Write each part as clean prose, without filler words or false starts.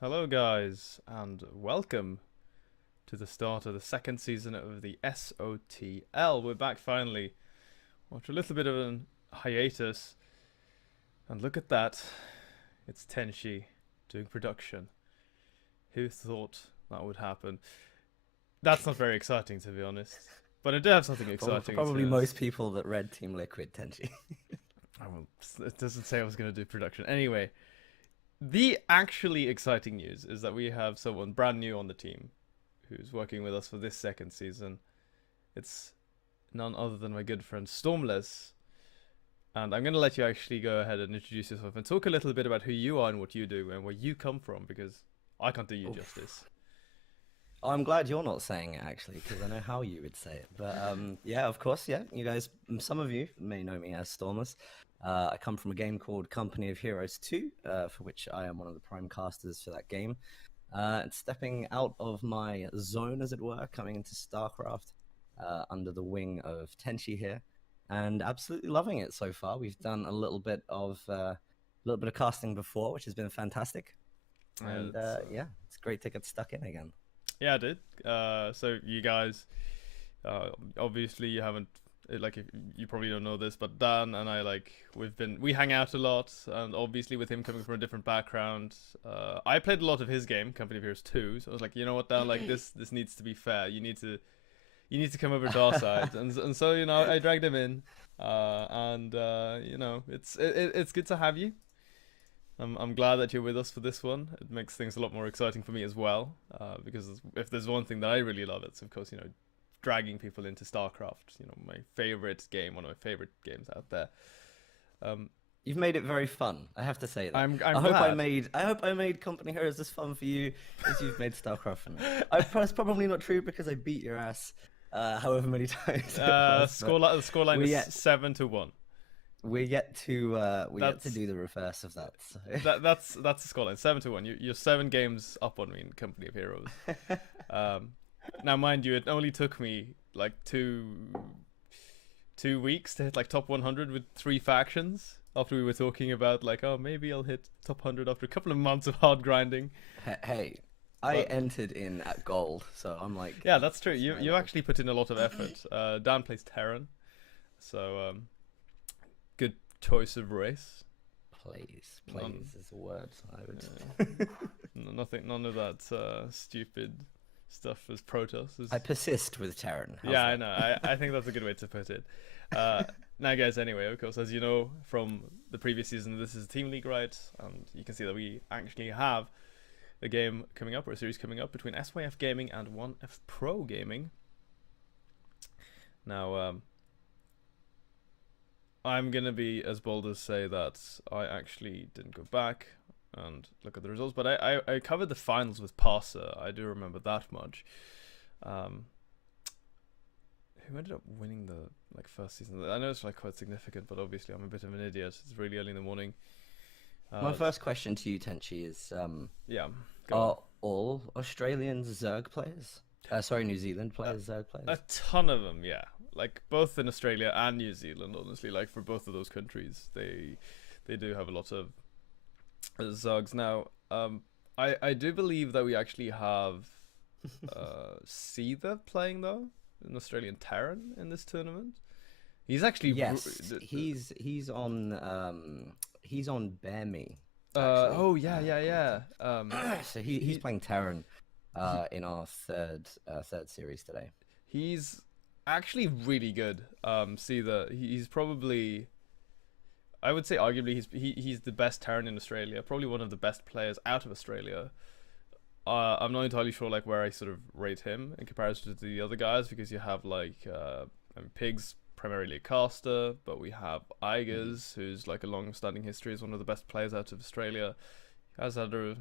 Hello, guys, and welcome to the start of the second season of the SOTL. We're back finally after a little bit of a hiatus, and look at that, it's Tenshi doing production. Who thought that would happen? That's not very exciting, to be honest, but I do have something exciting Probably to. most people that read Team Liquid, Tenchi. It doesn't say I was going to do production. Anyway, the actually exciting news is that we have someone brand new on the team who's working with us for this second season. It's none other than my good friend Stormless. And I'm going to let you actually go ahead and introduce yourself and talk a little bit about who you are and what you do and where you come from, because I can't do you justice. I'm glad you're not saying it actually, because I know how you would say it. But yeah, of course, yeah. You guys, some of you may know me as Stormers. I come from a game called Company of Heroes 2, for which I am one of the prime casters for that game. And stepping out of my zone, as it were, coming into StarCraft under the wing of Tenchi here, and absolutely loving it so far. We've done a little bit of casting before, which has been fantastic. And yeah, it's great to get stuck in again. Yeah, I did. So you guys, obviously you haven't, like, if you probably don't know this, but Dan and I, like, we hang out a lot, and obviously with him coming from a different background, I played a lot of his game, Company of Heroes 2. So I was like, you know what, Dan, like, this needs to be fair. You need to come over to our side, and so I dragged him in, and it's good to have you. I'm glad that you're with us for this one. It makes things a lot more exciting for me as well, because if there's one thing that I really love, it's of course dragging people into StarCraft. My favorite game, one of my favorite games out there. You've made it very fun. I have to say that. I'm I hope glad. I hope I made Company Heroes as fun for you as you've made StarCraft for me. That's probably not true because I beat your ass, however many times it was. The scoreline is Yet 7-1. we're yet to That's do the reverse of that. So. that's the scoreline, 7-1. You're 7 games up on me in Company of Heroes. Now, mind you, it only took me like two weeks to hit like top 100 with 3 factions. After we were talking about like, oh, maybe I'll hit top 100 after a couple of months of hard grinding. Hey, I entered in at gold, so I'm like, Yeah, that's true. You actually put in a lot of effort. Dan plays Terran, so good choice of race. plays None, is a word. I would. none of that stupid stuff as Protoss. I persist with Terran. How's Yeah, I that? know. I think that's a good way to put it. Now, guys, anyway, of course, as you know from the previous season, this is a team league, right? And you can see that we actually have a game coming up, or a series coming up, between SYF Gaming and 1F Pro Gaming. Now, I'm going to be as bold as say that I actually didn't go back and look at the results, but I covered the finals with Parser. I do remember that much. Who ended up winning the first season? I know it's like quite significant, but obviously I'm a bit of an idiot. It's really early in the morning. My first question to you, Tenchi, is Yeah, go on. are all Australians Zerg players? Sorry, New Zealand players Zerg A players? ton of them, yeah. Like both in Australia and New Zealand, honestly. Like for both of those countries, they do have a lot of Zogs. Now, I do believe that we actually have Seether playing though, an Australian Terran in this tournament. He's actually Yes, he's on Bear Me, actually. oh yeah, yeah, yeah. So he's playing Terran in our third series today. He's actually really good. See that he's probably, I would say arguably he's the best Terran in Australia. Probably one of the best players out of Australia. I'm not entirely sure like where I sort of rate him in comparison to the other guys, because you have like Pigs, primarily a caster, but we have Igers, who's like a long-standing history as one of the best players out of Australia. Has had a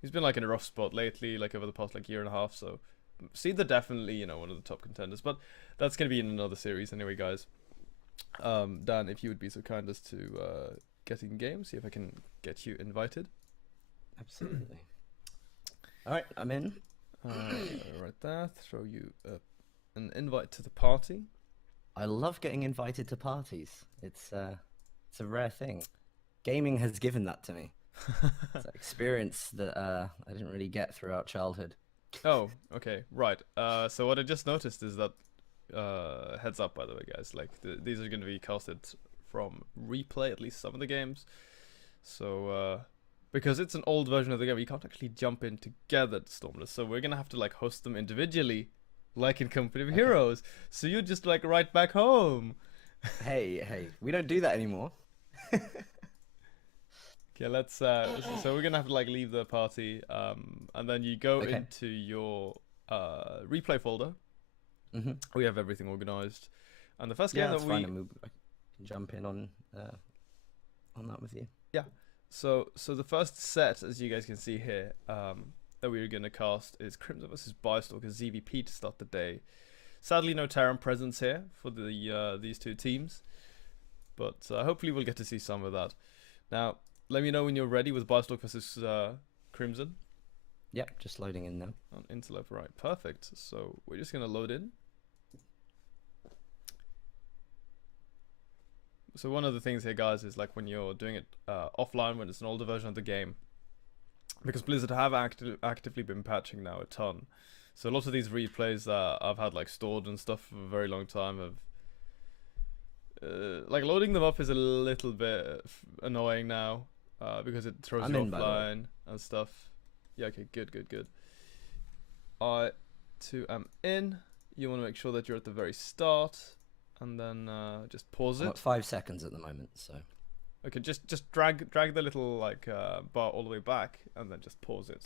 He's been like in a rough spot lately, like over the past like year and a half. So Seether definitely, one of the top contenders, but that's gonna be in another series anyway, guys. Dan, if you would be so kind as to get in game, see if I can get you invited. Absolutely. All right, I'm in. Right there, throw you an invite to the party. I love getting invited to parties. It's a rare thing. Gaming has given that to me. It's an experience that I didn't really get throughout childhood. Oh, okay, right. So what I just noticed is that heads up, by the way, guys. Like these are going to be casted from replay, at least some of the games. So because it's an old version of the game, we can't actually jump in together, Stormless. So we're gonna have to like host them individually, like in Company of Okay. Heroes. So you're just like right back home. Hey, we don't do that anymore. Okay, let's. So we're gonna have to like leave the party, and then you go Okay. into your replay folder. Hmm. We have everything organized, and the first Yeah, game that's that fine. we And I can jump in on that with you. yeah. So the first set, as you guys can see here, that we're gonna cast is Crimson versus Biostalker ZVP to start the day. Sadly, no Terran presence here for the these two teams, but hopefully we'll get to see some of that. Now, let me know when you're ready with Biostalker versus Crimson Yep, just loading in now. on Interlope. Right, perfect. So we're just gonna load in. So one of the things here, guys, is like when you're doing it offline, when it's an older version of the game, because Blizzard have actively been patching now a ton. So a lot of these replays that I've had like stored and stuff for a very long time have like loading them up is a little bit annoying now because it throws I'm you in, by the way. offline and stuff. Yeah, okay, good. I too am in. You want to make sure that you're at the very start, and then just pause I'm it. at 5 seconds at the moment, so Okay, just drag the little like bar all the way back, and then just pause it,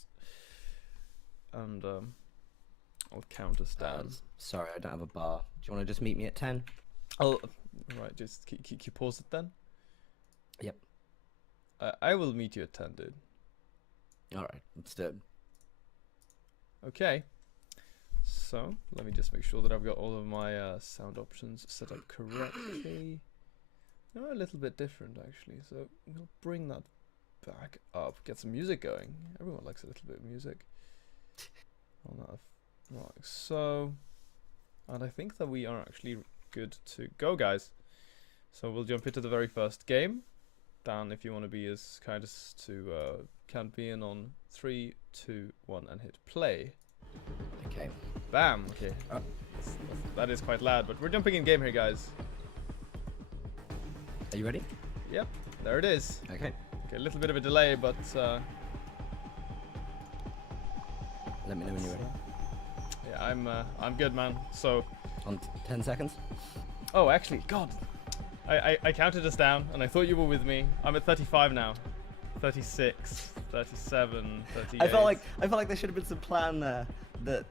and I'll count us down. sorry, I don't have a bar. Do you want to just meet me at 10? Oh, right, just keep pause it then. Yep. I will meet you at 10, dude. All right, let's do it. Okay. So let me just make sure that I've got all of my sound options set up correctly. They're a little bit different actually, so we'll bring that back up. Get some music going. Everyone likes a little bit of music. On that, like so. And I think that we are actually good to go, guys. So we'll jump into the very first game. Dan, if you want to be as kind as to count me in on 3, 2, 1, and hit play. Okay. Bam. Okay. That is quite loud, but we're jumping in game here, guys. Are you ready? Yep. There it is. Okay. Okay, a little bit of a delay, but Let me know when you're ready. yeah, I'm good, man. So, On 10 seconds? oh, actually, God, I counted us down, and I thought you were with me. I'm at 35 now. 36, 37, 38. I felt like there should have been some plan there. That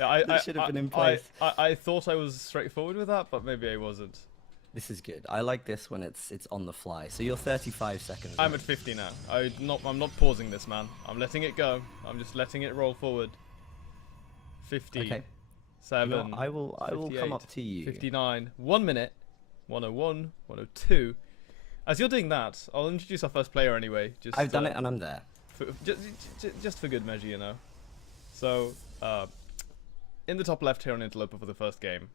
yeah, that should have been in place. I thought I was straightforward with that, but maybe I wasn't. This is good. I like this when it's on the fly. So you're 35 seconds. I'm right? at 50 now. I'm not pausing this, man. I'm letting it go. I'm just letting it roll forward. 50. Okay. 7. You know, I will come up to you. 59. 1 minute. 101. 102. As you're doing that, I'll introduce our first player anyway. Just, I've done it and I'm there. just for good measure, you know. So, in the top left here on Interloper for the first game,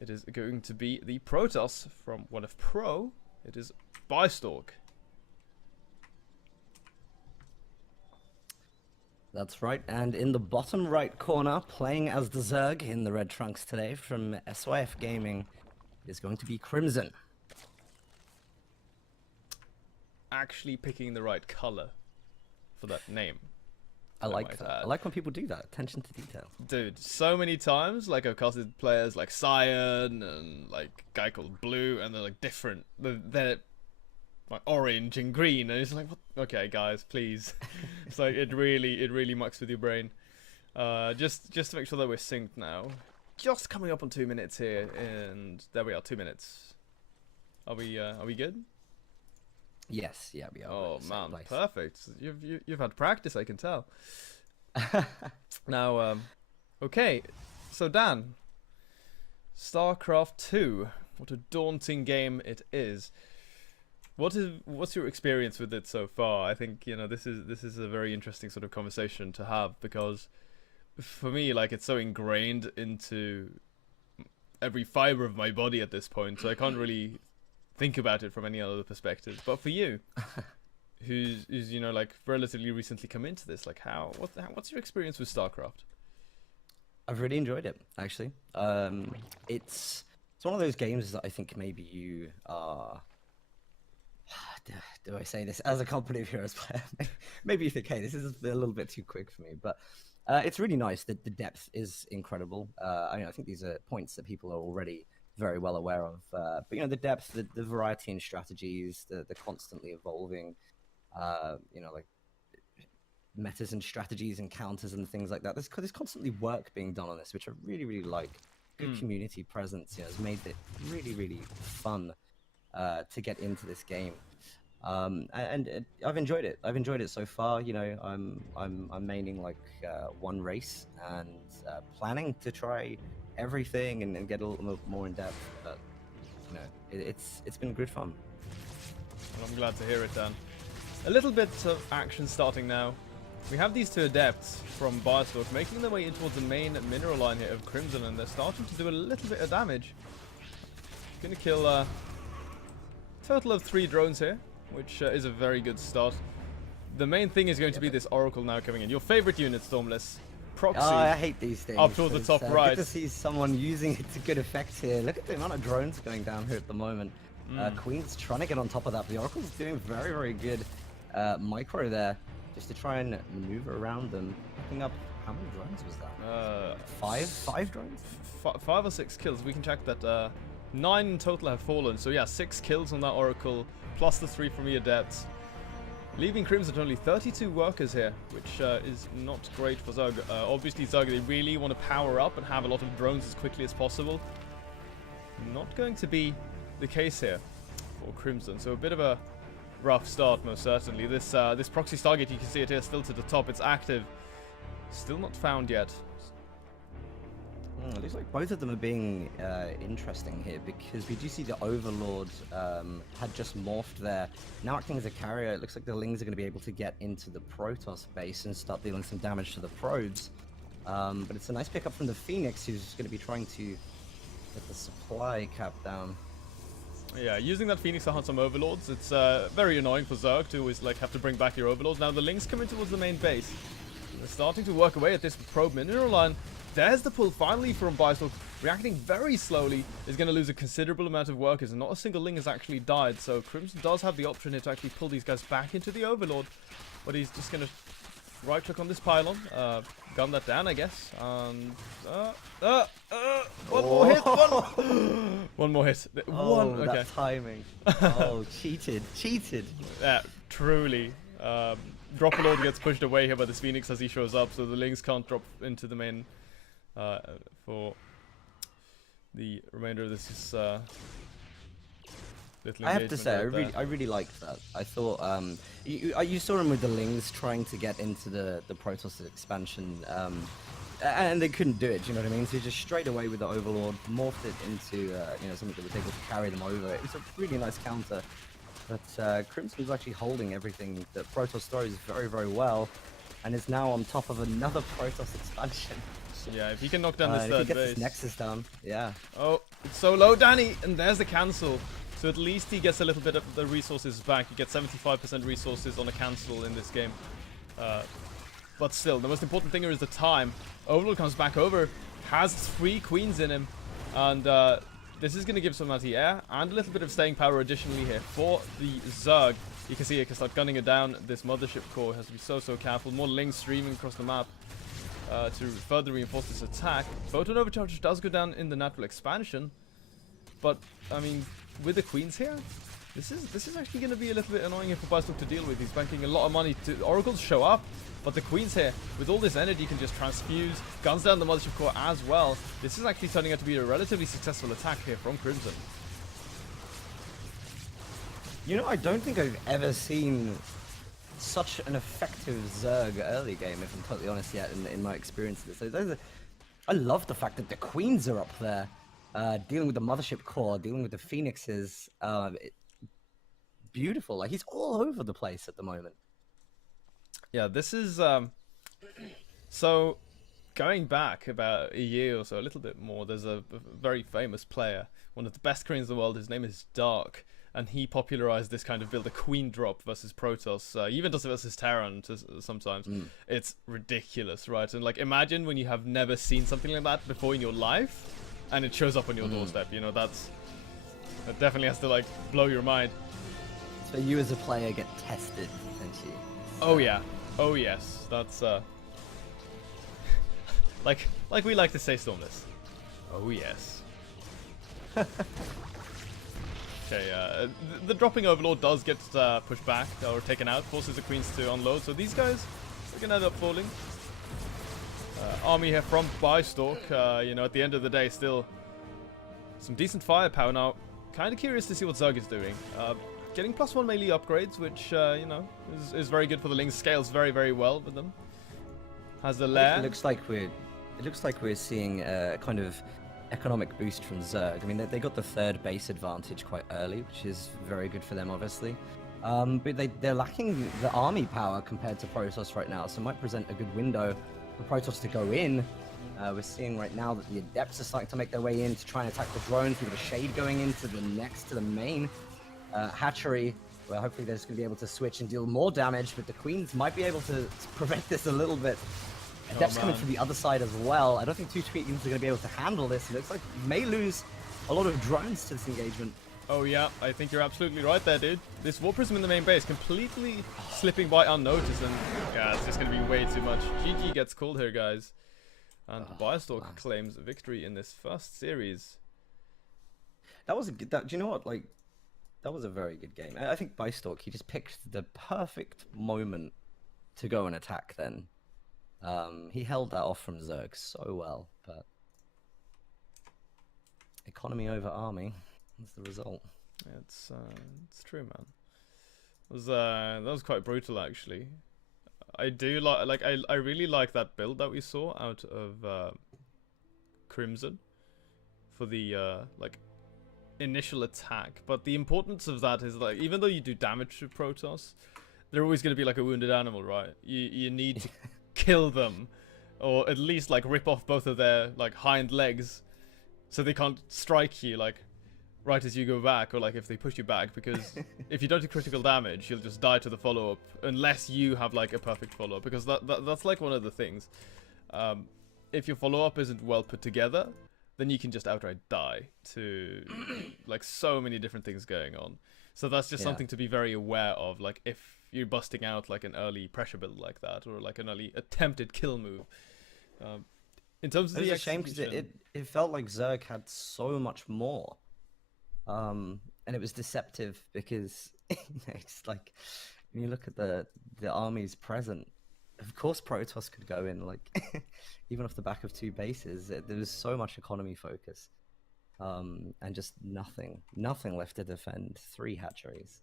it is going to be the Protoss from one of Pro. It is Bystalk. That's right. And in the bottom right corner, playing as the Zerg in the red trunks today from SYF Gaming, is going to be Crimson. Actually picking the right color for that name. I like might that. add. I like when people do that. Attention to detail. Dude, so many times, like I've casted players like Cyan and like a guy called Blue, and they're like different. They're like orange and green, and it's like, what? Okay, guys, please. It's like it really mucks with your brain. Just to make sure that we're synced now. Just coming up on 2 minutes here, and there we are, 2 minutes. Are we good? Yes, yeah, we are. Oh in the same man, place. perfect. You've had practice, I can tell. Now, okay, so Dan, StarCraft 2. What a daunting game it is. What's your experience with it so far? I think this is a very interesting sort of conversation to have, because for me, like, it's so ingrained into every fiber of my body at this point, so I can't really think about it from any other perspective. But for you, who's you know, like relatively recently come into this, like what's your experience with StarCraft? I've really enjoyed it, actually. It's one of those games that I think maybe you are. Do I say this as a Company of Heroes player? Maybe you think, hey, this is a little bit too quick for me, but it's really nice. The depth is incredible. I think these are points that people are already very well aware of. But you know, the depth, the variety in strategies, the constantly evolving, like metas and strategies and counters and things like that. There's constantly work being done on this, which I really, really like. Good community presence, has made it really, really fun to get into this game. I've enjoyed it. I've enjoyed it so far. You know, I'm maining like one race and planning to try everything and get a little more in depth. But you know, it's been good fun. Well, I'm glad to hear it, Dan. A little bit of action starting now. We have these two adepts from Biostalk making their way in towards the main mineral line here of Crimson, and they're starting to do a little bit of damage. Gonna kill a total of 3 drones here, which is a very good start. The main thing is going to be this Oracle now coming in. Your favorite unit, Stormless. Proxy. Oh, I hate these things. Up towards the top right. Good to see someone using it to good effect here. Look at the amount of drones going down here at the moment. Queen's trying to get on top of that, but the Oracle's doing very, very good micro there, just to try and maneuver around them. Picking up, how many drones was that? 5 drones? 5 or 6 kills. We can check that. 9 in total have fallen. So yeah, 6 kills on that Oracle, plus the 3 from the adepts. Leaving Crimson only 32 workers here, which is not great for Zerg. Obviously, Zerg, they really want to power up and have a lot of drones as quickly as possible. Not going to be the case here for Crimson. So a bit of a rough start, most certainly. This proxy Stargate, you can see it here, still to the top. It's active. Still not found yet. It looks like both of them are being interesting here, because we do see the Overlord had just morphed there. Now acting as a carrier, it looks like the Lings are going to be able to get into the Protoss base and start dealing some damage to the Probes. But it's a nice pickup from the Phoenix, who's going to be trying to get the supply cap down. Yeah, using that Phoenix to hunt some Overlords, it's very annoying for Zerg to always have to bring back your Overlords. Now the Lings coming towards the main base. They're starting to work away at this probe mineral line. There's the pull finally from Biostalk, reacting very slowly. Is going to lose a considerable amount of workers, and not a single Ling has actually died. So Crimson does have the option here to actually pull these guys back into the Overlord, but he's just going to right click on this pylon, gun that down, I guess, and one more hit, one more hit. Okay. That timing. Oh, cheated. Yeah, truly. Dropper Lord gets pushed away here by this Phoenix as he shows up, so the Lings can't drop into the main for the remainder of this little engagement. I have to say, I really liked that. I thought you saw him with the Lings trying to get into the Protoss expansion, and they couldn't do it. Do you know what I mean? So he just straight away with the Overlord morphed it into something that was able to carry them over. It was a really nice counter. But Crimson's actually holding everything that Protoss throws very, very well, and is now on top of another Protoss expansion. Yeah, if he can knock down this third if he gets base. His Nexus down, yeah. Oh, it's so low, Danny, and there's the cancel. So at least he gets a little bit of the resources back. He gets 75% resources on a cancel in this game. But still, the most important thing here is the time. Overlord comes back over, has 3 queens in him, and this is going to give some anti-air and a little bit of staying power additionally here for the Zerg. You can see it can start gunning it down. This mothership core has to be so careful. More Lings streaming across the map to further reinforce this attack. Photon Overcharge does go down in the natural expansion, but I mean, with the queens here, this is actually going to be a little bit annoying here for Biostalk to deal with. He's banking a lot of money to Oracles show up, but the queens here, with all this energy, can just transfuse, guns down the mothership core as well. This is actually turning out to be a relatively successful attack here from Crimson. You know, I don't think I've ever seen such an effective Zerg early game, if I'm totally honest, yet in my experience. So I love the fact that the queens are up there, dealing with the mothership core, dealing with the phoenixes. Beautiful. Like, he's all over the place at the moment. Yeah, this is so going back about a year or so, a little bit more. There's a very famous player, one of the best Koreans in the world. His name is Dark. and he popularized this kind of build, a queen drop versus Protoss. He even does it versus Terran sometimes. It's ridiculous, right? And like, imagine when you have never seen something like that before in your life, and it shows up on your doorstep. You know, that definitely has to like blow your mind. So you as a player get tested, don't you? Oh yeah, oh yes, that's like we like to say, Stormless. Oh yes. Okay, the dropping Overlord does get pushed back or taken out, forces the Queens to unload. So these guys are gonna end up falling. Army here from Bystalk, you know, at the end of the day, still some decent firepower. Now, kind of curious to see what Zerg is doing. Getting +1 melee upgrades, which, you know, is very good for the Lings. Scales very, very well with them. Has the lair. It looks like we're seeing a kind of economic boost from Zerg. I mean, they got the 3rd base advantage quite early, which is very good for them, obviously. But they're lacking the army power compared to Protoss right now, so it might present a good window for Protoss to go in. We're seeing right now that the Adepts are starting to make their way in to try and attack the drones. We've got a Shade going into the next to the main hatchery, where hopefully they're just going to be able to switch and deal more damage, but the Queens might be able to prevent this a little bit. Adepts coming from the other side as well. I don't think 2 Queens are going to be able to handle this. It looks like we may lose a lot of drones to this engagement. Oh yeah, I think you're absolutely right there, dude. This War Prism in the main base completely slipping by unnoticed, and yeah, it's just going to be way too much. GG gets called here, guys. And Bystalk claims victory in this first series. That was a good... do you know what? Like, that was a very good game. I think Bystalk, he just picked the perfect moment to go and attack then. He held that off from Zerg so well, but economy over army is the result. It's true, man. That was quite brutal, actually. I do I really like that build that we saw out of Crimson for the like initial attack, but the importance of that is, like, even though you do damage to Protoss, they're always going to be like a wounded animal, right? You need to kill them, or at least like rip off both of their like hind legs so they can't strike you like right as you go back, or like if they push you back, because if you don't do critical damage, you'll just die to the follow-up unless you have like a perfect follow-up, because that's like one of the things. If your follow-up isn't well put together, then you can just outright die to like so many different things going on. So that's just something to be very aware of, like if you're busting out like an early pressure build like that, or like an early attempted kill move. In terms of the shame, because it felt like Zerg had so much more. And it was deceptive because it's like, when you look at the armies present, of course Protoss could go in, like, even off the back of 2 bases. There was so much economy focus, and just nothing left to defend 3 hatcheries.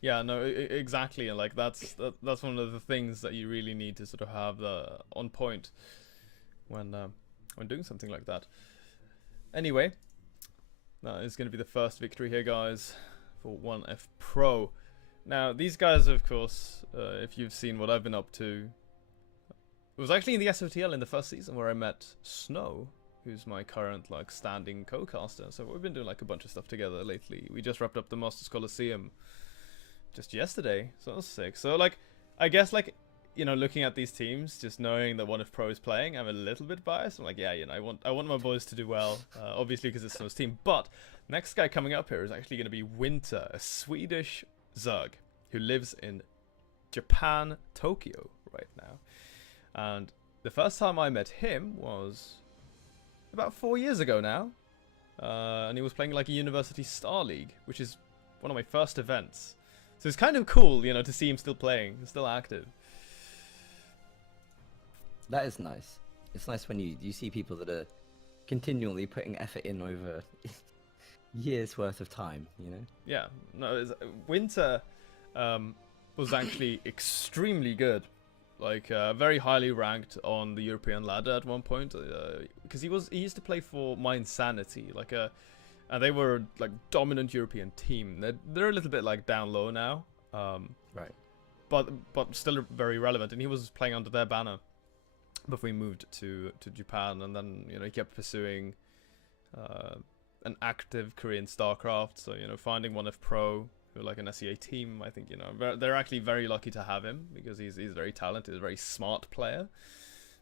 Yeah, no, exactly, and like that's one of the things that you really need to sort of have on point when doing something like that. Anyway, that is going to be the first victory here, guys, for 1F Pro. Now, these guys, of course, if you've seen what I've been up to, it was actually in the SOTL in the first season where I met Snow, who's my current like standing co-caster. So we've been doing like a bunch of stuff together lately. We just wrapped up the Masters Coliseum just yesterday, so that was sick. So like, I guess, like, you know, looking at these teams, just knowing that 1F Pro is playing, I'm a little bit biased. I'm like, yeah, you know, I want my boys to do well, obviously because it's Snow's team. But next guy coming up here is actually going to be Winter, a Swedish Zerg who lives in Japan, Tokyo right now. And the first time I met him was about 4 years ago now, and he was playing like a University Star League, which is one of my first events. So it's kind of cool, you know, to see him still playing, still active. That is nice. It's nice when you see people that are continually putting effort in over years worth of time, you know? Yeah, no, Winter was actually extremely good. Like, very highly ranked on the European ladder at one point, because he used to play for Mind Sanity, like and they were like dominant European team. They're a little bit like down low now, right? But still very relevant. And he was playing under their banner before he moved to Japan, and then, you know, he kept pursuing an active career in StarCraft. So finding one of Pro who are like an SEA team, I think they're actually very lucky to have him because he's very talented, a very smart player.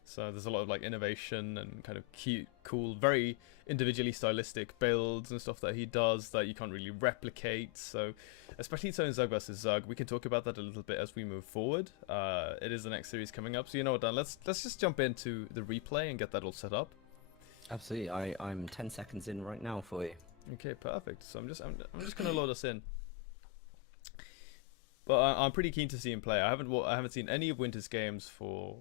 So there's a lot of like innovation and kind of cute, cool, very individually stylistic builds and stuff that he does that you can't really replicate. So especially so in Zug versus Zug, we can talk about that a little bit as we move forward. It is the next series coming up, so you know what, Dan, let's just jump into the replay and get that all set up. Absolutely, I'm 10 seconds in right now for you. Okay, perfect. So I'm just gonna load us in. But I'm pretty keen to see him play. I haven't seen any of Winter's games for,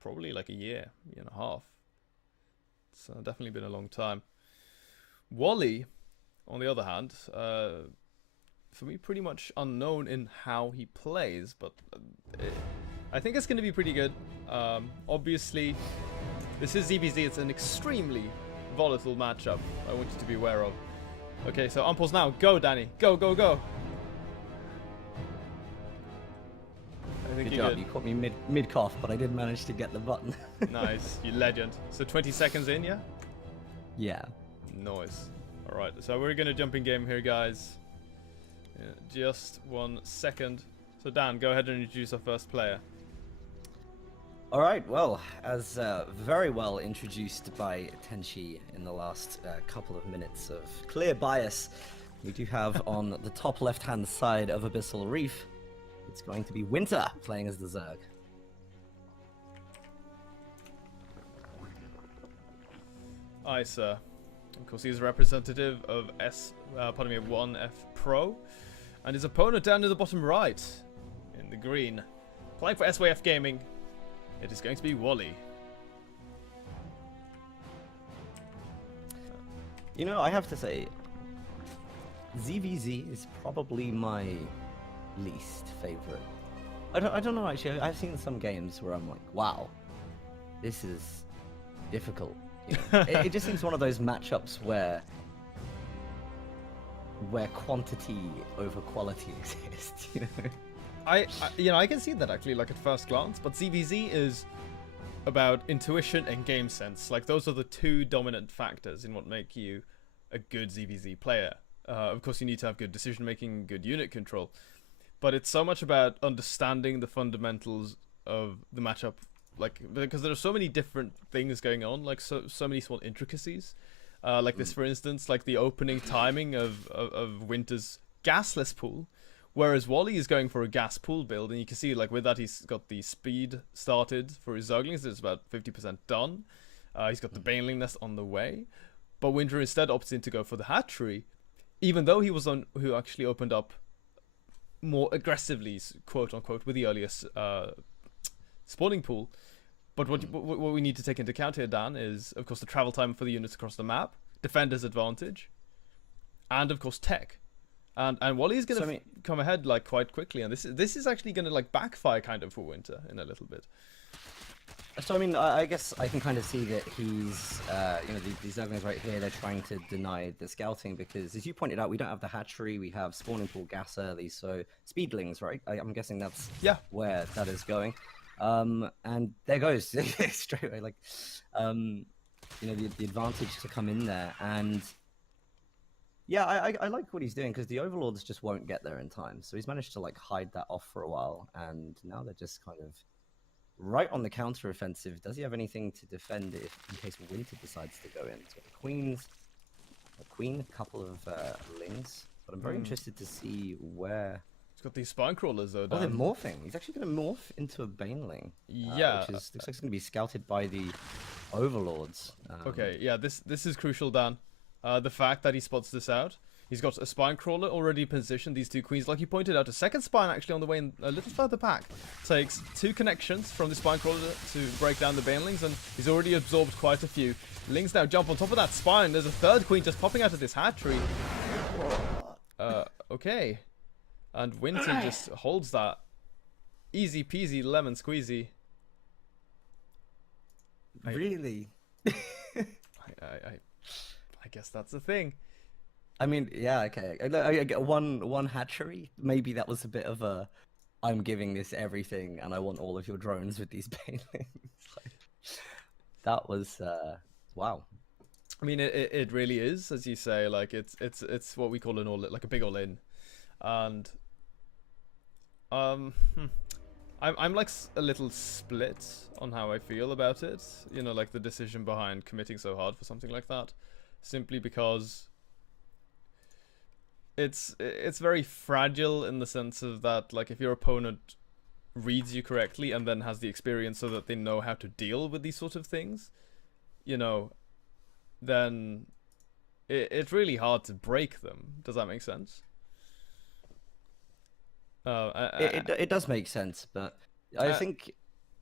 probably like a year and a half. It's definitely been a long time. Wally, on the other hand, for me, pretty much unknown in how he plays, but I think it's going to be pretty good. Obviously, this is ZVZ. It's an extremely volatile matchup. I want you to be aware of. Okay, so unpause now. Go, Danny. Go, go, go. Good job. You caught me mid cough, but I did manage to get the button. Nice, you legend. So 20 seconds in, yeah? Yeah. Nice. All right, so we're gonna jump in game here, guys. Just 1 second. So Dan, go ahead and introduce our first player. All right. Well, as very well introduced by Tenchi in the last couple of minutes of clear bias, we do have on the top left-hand side of Abyssal Reef. It's going to be Winter playing as the Zerg. Aye, sir. Of course, he's a representative of 1F Pro, and his opponent down in the bottom right, in the green, playing for SYF Gaming. It is going to be Wally. I have to say, ZVZ is probably my least favorite. I don't know, actually. I've seen some games where I'm like, wow, this is difficult. It just seems one of those matchups where quantity over quality exists. I can see that actually, like at first glance, but ZVZ is about intuition and game sense. Like those are the two dominant factors in what make you a good ZVZ player. Of course, you need to have good decision making, good unit control. But it's so much about understanding the fundamentals of the matchup, like because there are so many different things going on, like so many small intricacies. Like this, for instance, like the opening timing of Winter's gasless pool, whereas Wally is going for a gas pool build, and you can see like with that he's got the speed started for his Zerglings. It's about 50% done. He's got the Baneling Nest on the way, but Winter instead opts in to go for the hatchery, even though he was on who actually opened up more aggressively, quote unquote, with the earliest spawning pool. But what we need to take into account here, Dan, is of course the travel time for the units across the map, defender's advantage, and of course tech. And Wally's gonna come ahead like quite quickly, and this is actually gonna like backfire kind of for Winter in a little bit. So I mean, I guess I can kind of see that he's, these Zerglings right here, they're trying to deny the scouting because, as you pointed out, we don't have the hatchery, we have spawning pool gas early, so speedlings, right? I'm guessing that's where that is going. And there goes straight away, like, the advantage to come in there, and yeah, I like what he's doing because the Overlords just won't get there in time, so he's managed to like hide that off for a while, and now they're just kind of right on the counter-offensive. Does he have anything to defend if, in case Winter decides to go in? He's got a queen, a couple of lings, but I'm very interested to see where. He's got these spine crawlers though. Oh, they're morphing. He's actually going to morph into a Baneling. Yeah, which looks like it's going to be scouted by the Overlords. Okay, yeah, this is crucial, Dan. The fact that he spots this out. He's got a spine crawler already positioned, these two queens. Like you pointed out, a second spine actually on the way in a little further back. Takes two connections from the spine crawler to break down the banelings, and he's already absorbed quite a few. Lings now jump on top of that spine. There's a third queen just popping out of this hatchery. Okay. And Winter just holds that. Easy peasy lemon squeezy. Really? I guess that's the thing. I mean, yeah, okay. I get one hatchery. Maybe that was a bit of a, I'm giving this everything, and I want all of your drones with these banelings. That was wow. I mean, it really is, as you say. Like it's what we call an all, like a big all in, and um, hmm, I'm like a little split on how I feel about it. You know, like the decision behind committing so hard for something like that, simply because it's very fragile in the sense of that, like, if your opponent reads you correctly and then has the experience so that they know how to deal with these sort of things, you know, then it's really hard to break them. Does that make sense? It does make sense, but I uh, think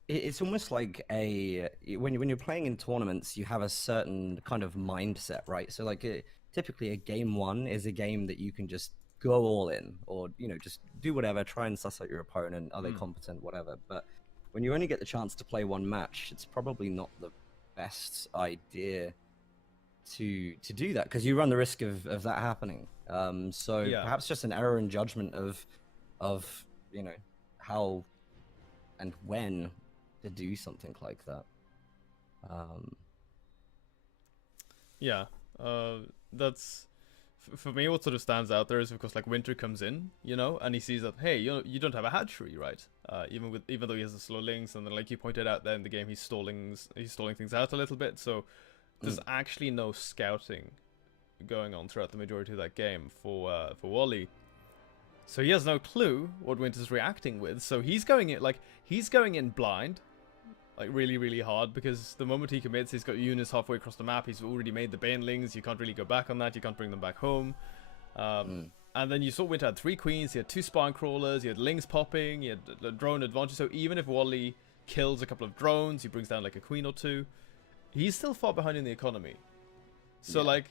it's almost like when you're playing in tournaments, you have a certain kind of mindset, right? So like typically a game one is a game that you can just go all in, or just do whatever, try and suss out your opponent, are they mm, competent, whatever. But when you only get the chance to play one match, it's probably not the best idea to do that, because you run the risk of that happening. So yeah. perhaps just an error in judgment of how and when to do something like that. Um, Yeah, that's for me. What sort of stands out there is, of course, like Winter comes in, you know, and he sees that, hey, you don't have a hatchery, right? Even though he has the slow links, and then, like you pointed out there in the game, he's stalling things out a little bit. So there's mm, actually no scouting going on throughout the majority of that game for Wally. So he has no clue what Winter's reacting with. So he's going in blind, like really, really hard, because the moment he commits, he's got units halfway across the map. He's already made the banelings. You can't really go back on that. You can't bring them back home. mm, And then you saw Winter had 3 queens. He had 2 spine crawlers. He had lings popping. He had a drone advantage. So even if Wally kills a couple of drones, he brings down like a queen or two, he's still far behind in the economy. So yeah, like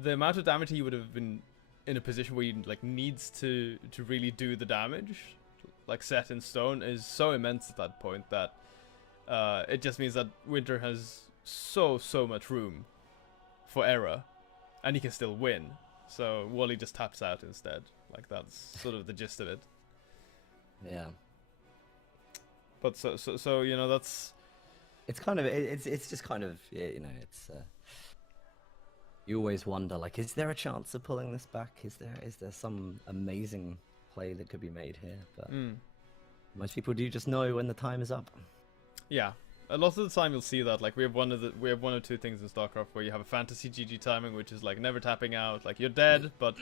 the amount of damage he would have been in a position where he like needs to really do the damage, like set in stone, is so immense at that point that it just means that Winter has so much room for error, and he can still win. So Wally just taps out instead. Like that's sort of the gist of it. yeah. But so you know, that's It's kind of it's just kind of, it's you always wonder, like, is there a chance of pulling this back? Is there some amazing play that could be made here? But most people do just know when the time is up. yeah. A lot of the time you'll see that, like we have one or two things in StarCraft where you have a fantasy GG timing, which is like never tapping out. Like you're dead, but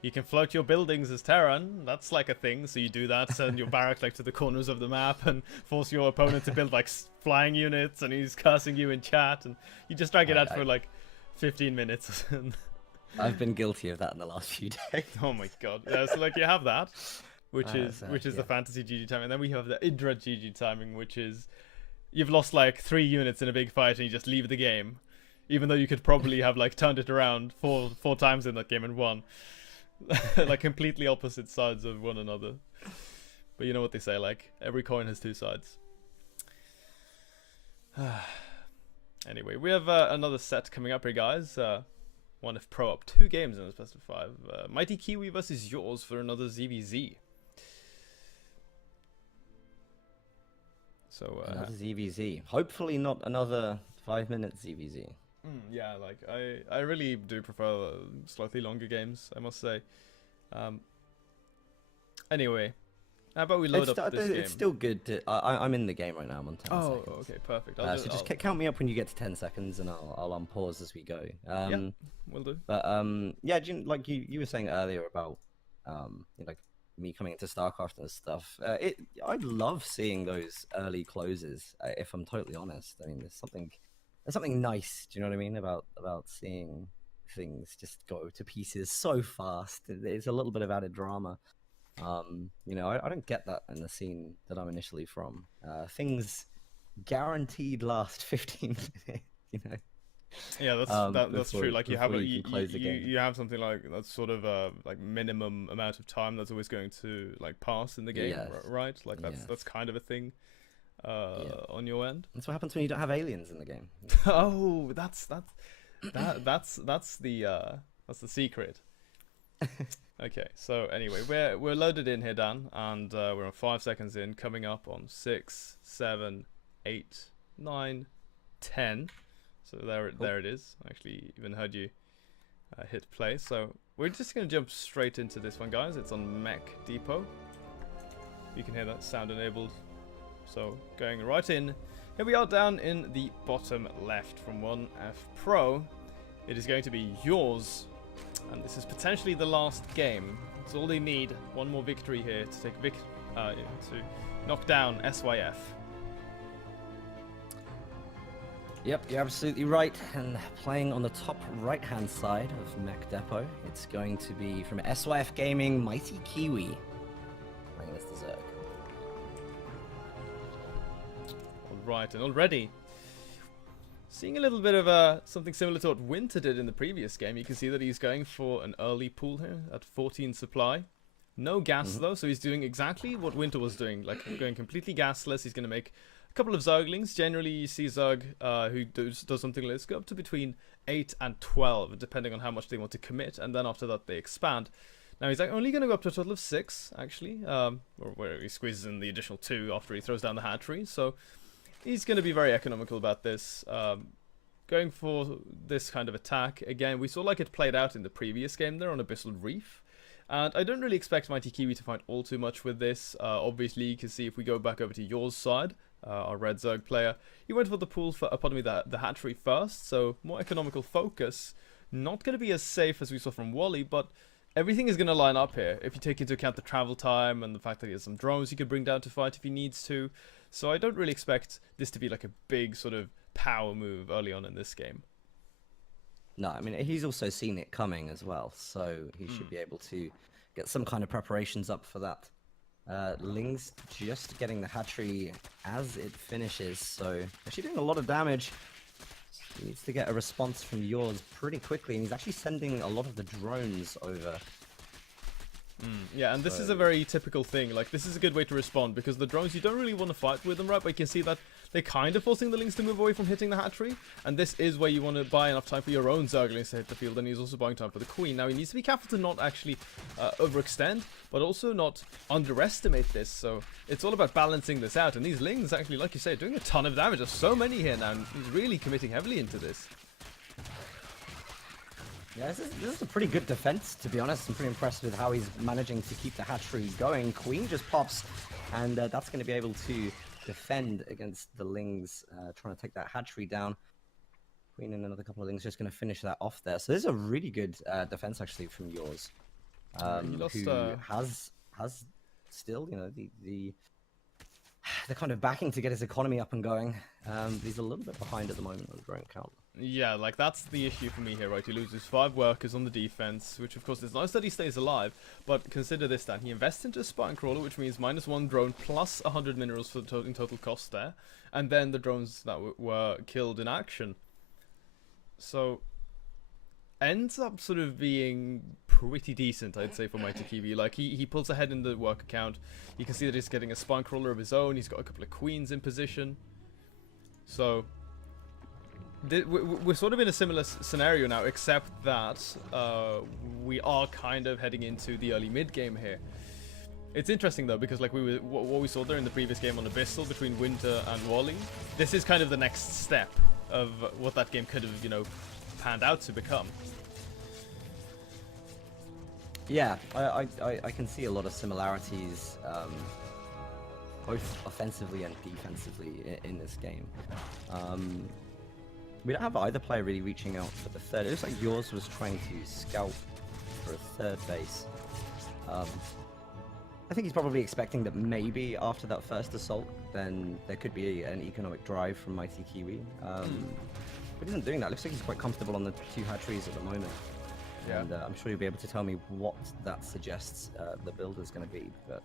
you can float your buildings as Terran. That's like a thing. So you do that, send your barrack like to the corners of the map, and force your opponent to build like flying units, and he's cursing you in chat, and you just drag it out for like 15 minutes. I've been guilty of that in the last few days. Oh my god! Yeah, so like you have that, which is yeah. the fantasy GG timing, and then we have the Idra GG timing, which is you've lost like 3 units in a big fight and you just leave the game, even though you could probably have like turned it around four times in that game and won. Like completely opposite sides of one another. But you know what they say, like every coin has 2 sides. Anyway, we have another set coming up here, guys. One if Pro up 2 games in the best of 5. Mighty Kiwi versus yours for another ZVZ. So Another ZVZ. Hopefully not another 5-minute ZVZ. yeah, like I really do prefer slightly longer games, I must say. Anyway, how about we load up this game? It's still good to. I'm in the game right now. I'm on 10 seconds. Oh, okay, perfect. So just count me up when you get to 10 seconds, and I'll unpause as we go. Yeah, will do. But yeah, like you were saying earlier about like me coming into StarCraft and stuff. I love seeing those early closes. If I'm totally honest, I mean, there's something nice. Do you know what I mean about seeing things just go to pieces so fast? It's a little bit of added drama. I don't get that in the scene that I'm initially from. Things guaranteed last 15 minutes. Yeah, that's true. Like you have something like that's sort of like minimum amount of time that's always going to like pass in the game, Yes. right? Like that's kind of a thing on your end. That's what happens when you don't have aliens in the game. Oh, that's the secret. Okay, so anyway, we're loaded in here, Dan, and we're on 5 seconds in, coming up on 6, 7, 8, 9, 10. So there it is. I actually even heard you hit play. So we're just going to jump straight into this one, guys. It's on Mech Depot. You can hear that sound enabled. So going right in. Here we are down in the bottom left from 1F Pro. It is going to be yours. And this is potentially the last game. It's all they need. One more victory here to take to knock down SYF. Yep, you're absolutely right. And playing on the top right-hand side of Mech Depot, it's going to be from SYF Gaming, Mighty Kiwi. Playing as the Zerg. Right, and already seeing a little bit of something similar to what Winter did in the previous game. You can see that he's going for an early pool here at 14 supply. No gas though, so he's doing exactly what Winter was doing, like going completely gasless. He's going to make a couple of Zerglings. Generally, you see Zerg who does something like this go up to between 8 and 12, depending on how much they want to commit, and then after that they expand. Now he's only going to go up to a total of 6, actually, or where he squeezes in the additional 2 after he throws down the hatchery. So he's going to be very economical about this, going for this kind of attack. Again, we saw like it played out in the previous game there on Abyssal Reef. And I don't really expect Mighty Kiwi to find all too much with this. Obviously, you can see if we go back over to yours side, our red Zerg player, he went for the pool for, the hatchery first, so more economical focus. Not going to be as safe as we saw from Wally, but everything is going to line up here. If you take into account the travel time and the fact that he has some drones he could bring down to fight if he needs to. So I don't really expect this to be like a big sort of power move early on in this game. No, I mean, he's also seen it coming as well, so he should be able to get some kind of preparations up for that. Ling's just getting the hatchery as it finishes, so actually doing a lot of damage. He needs to get a response from yours pretty quickly, and he's actually sending a lot of the drones over. Yeah, and this is a very typical thing. Like, this is a good way to respond, because the drones, you don't really want to fight with them, right? But you can see that they're kind of forcing the Lings to move away from hitting the hatchery, and this is where you want to buy enough time for your own Zerglings to hit the field, and he's also buying time for the Queen. Now, he needs to be careful to not actually overextend, but also not underestimate this, so it's all about balancing this out, and these Lings actually, like you say, doing a ton of damage. There's so many here now, and he's really committing heavily into this. Yeah, this is a pretty good defense, to be honest. I'm pretty impressed with how he's managing to keep the hatchery going. Queen just pops, and that's going to be able to defend against the Lings, trying to take that hatchery down. Queen and another couple of Lings just going to finish that off there. So this is a really good defense, actually, from yours. Who has still, you know, the kind of backing to get his economy up and going. He's a little bit behind at the moment on the drone count. Yeah, like, that's the issue for me here, right? He loses 5 workers on the defense, which of course is nice that he stays alive, but consider this, Dan. He invests into a spine crawler, which means -1 drone plus 100 minerals for the in total cost there, and then the drones that were killed in action. So ends up sort of being pretty decent, I'd say, for Mighty Kiwi. Like, he pulls ahead in the worker count. You can see that he's getting a spine crawler of his own. He's got a couple of queens in position. So we're sort of in a similar scenario now, except that we are kind of heading into the early mid game here. It's interesting though, because like what we saw there in the previous game on Abyssal between Winter and Wally, this is kind of the next step of what that game could have, you know, panned out to become. Yeah, I can see a lot of similarities, both offensively and defensively in this game. We don't have either player really reaching out for the third. It looks like yours was trying to scout for a third base. I think he's probably expecting that maybe after that first assault, then there could be an economic drive from Mighty Kiwi. But he isn't doing that. It looks like he's quite comfortable on the 2 hatcheries at the moment. Yeah. And I'm sure you'll be able to tell me what that suggests the build is going to be. But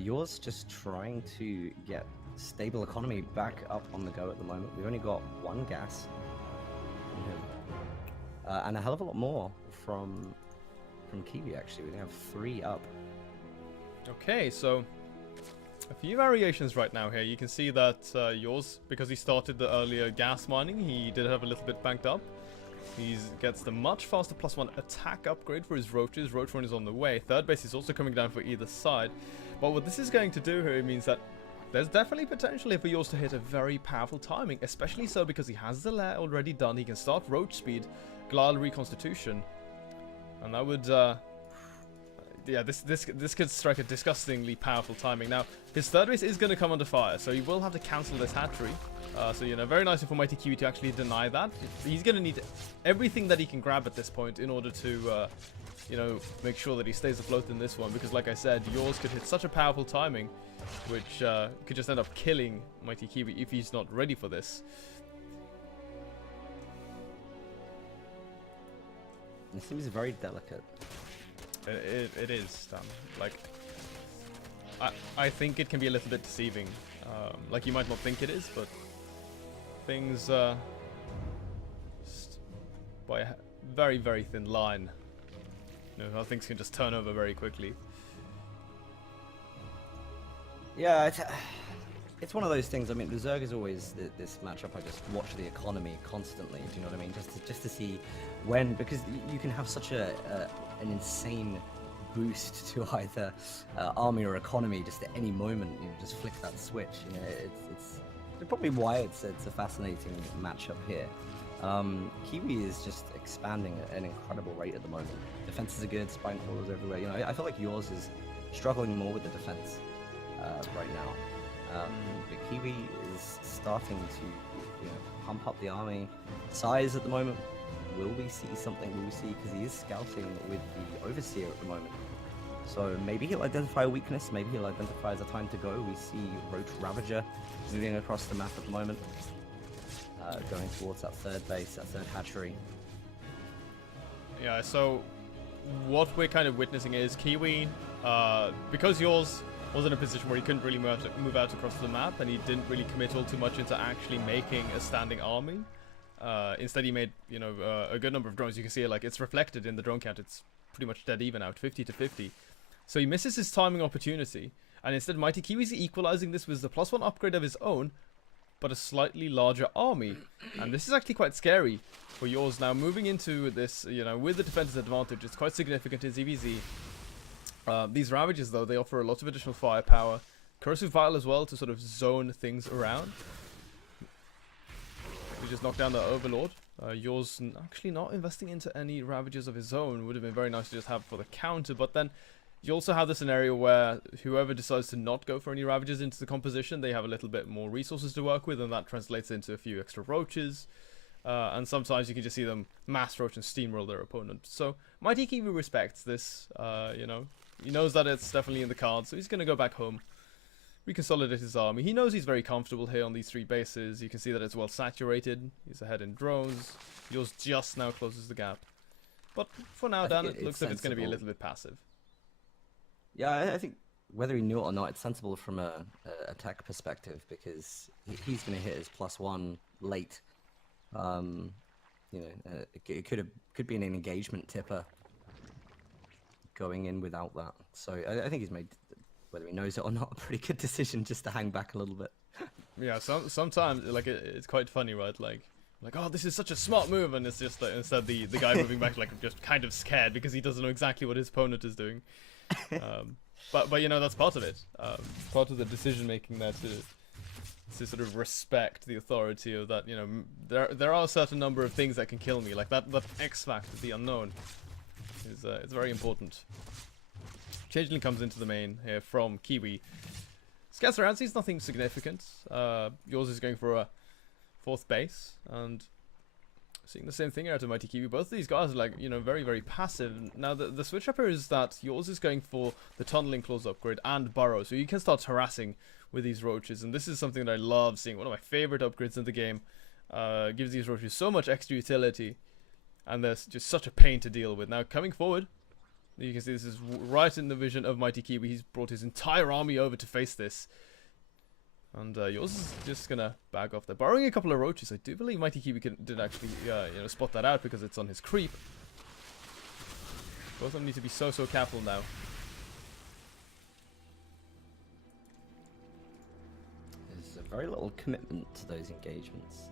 yours just trying to get stable economy back up on the go at the moment. We've only got 1 gas from him. And a hell of a lot more from Kiwi, actually. We have 3 up. Okay, so a few variations right now here. You can see that yours, because he started the earlier gas mining, he did have a little bit banked up. He gets the much faster +1 attack upgrade for his roaches. Roach run is on the way. Third base is also coming down for either side. But what this is going to do here, it means that There's definitely potential here for yours to hit a very powerful timing, especially so because he has the lair already done. He can start roach speed, Glial Reconstitution, and that would, yeah, this could strike a disgustingly powerful timing. Now, his third base is going to come under fire, so he will have to cancel this hatchery. So, you know, very nice for Mighty Kiwi to actually deny that. He's going to need everything that he can grab at this point in order to, you know, make sure that he stays afloat in this one. Because, like I said, yours could hit such a powerful timing, which could just end up killing Mighty Kiwi if he's not ready for this. It seems very delicate. It is, Dan. Like, I think it can be a little bit deceiving. Like, you might not think it is, but things just by a very, very thin line. You know, how things can just turn over very quickly. Yeah, it's one of those things. I mean, the Zerg is always this matchup. I just watch the economy constantly. Do you know what I mean? Just to see when, because you can have such an insane boost to either army or economy just at any moment. You know, just flick that switch. You know, it's probably why it's a fascinating matchup here. Kiwi is just expanding at an incredible rate at the moment. Defenses are good, spine crawlers everywhere. You know, I feel like yours is struggling more with the defense right now. But Kiwi is starting to, you know, pump up the army size at the moment. Will we see something? Will we see, because he is scouting with the Overseer at the moment. So maybe he'll identify a weakness, maybe he'll identify as a time to go. We see Roach Ravager moving across the map at the moment, going towards that third base, that third hatchery. Yeah, so what we're kind of witnessing is Kiwi, because yours was in a position where he couldn't really move out across the map, and he didn't really commit all too much into actually making a standing army. Instead, he made, you know, a good number of drones. You can see it, like, it's reflected in the drone count. It's pretty much dead even out, 50 to 50. So he misses his timing opportunity, and instead Mighty Kiwi's equalizing this with the +1 upgrade of his own, but a slightly larger army. And this is actually quite scary for yours now. Moving into this, you know, with the defender's advantage, it's quite significant in ZVZ. These Ravages, though, they offer a lot of additional firepower. Corrosive Vial as well to sort of zone things around. We just knocked down the Overlord. Yours actually not investing into any Ravages of his own. Would have been very nice to just have for the counter, but then you also have the scenario where whoever decides to not go for any Ravages into the composition, they have a little bit more resources to work with, and that translates into a few extra Roaches. And sometimes you can just see them mass roach and steamroll their opponent. So Mighty Kiwi respects this, you know. He knows that it's definitely in the cards, so he's going to go back home, reconsolidate his army. He knows he's very comfortable here on these 3 bases. You can see that it's well saturated. He's ahead in drones. Yours just now closes the gap. But for now, Dan, it looks like it's going to be a little bit passive. Yeah, I think whether he knew it or not, it's sensible from a attack perspective, because he's going to hit his +1 late. You know, it could be an engagement tipper going in without that. So I think he's made, whether he knows it or not, a pretty good decision just to hang back a little bit. Yeah, sometimes like it's quite funny, right? Like, oh, this is such a smart move, and it's just like, instead the guy moving back, like, just kind of scared because he doesn't know exactly what his opponent is doing. But you know, that's part of it. Part of the decision making there to sort of respect the authority of that. You know, there are a certain number of things that can kill me, like that X factor, the unknown, is it's very important. Changeling comes into the main here from Kiwi. Scouts around, sees nothing significant. Yours is going for a 4th base, and seeing the same thing out of Mighty Kiwi. Both of these guys are, like, you know, very, very passive. Now, the switch up here is that yours is going for the tunneling claws upgrade and burrow, so you can start harassing with these roaches, and this is something that I love seeing. One of my favorite upgrades in the game. Gives these roaches so much extra utility, and they're just such a pain to deal with. Now, coming forward, you can see this is right in the vision of Mighty Kiwi. He's brought his entire army over to face this. And yours is just going to bag off there. Borrowing a couple of roaches. I do believe Mighty Kiwi did actually you know, spot that out because it's on his creep. Both of them need to be so careful now. There's a very little commitment to those engagements.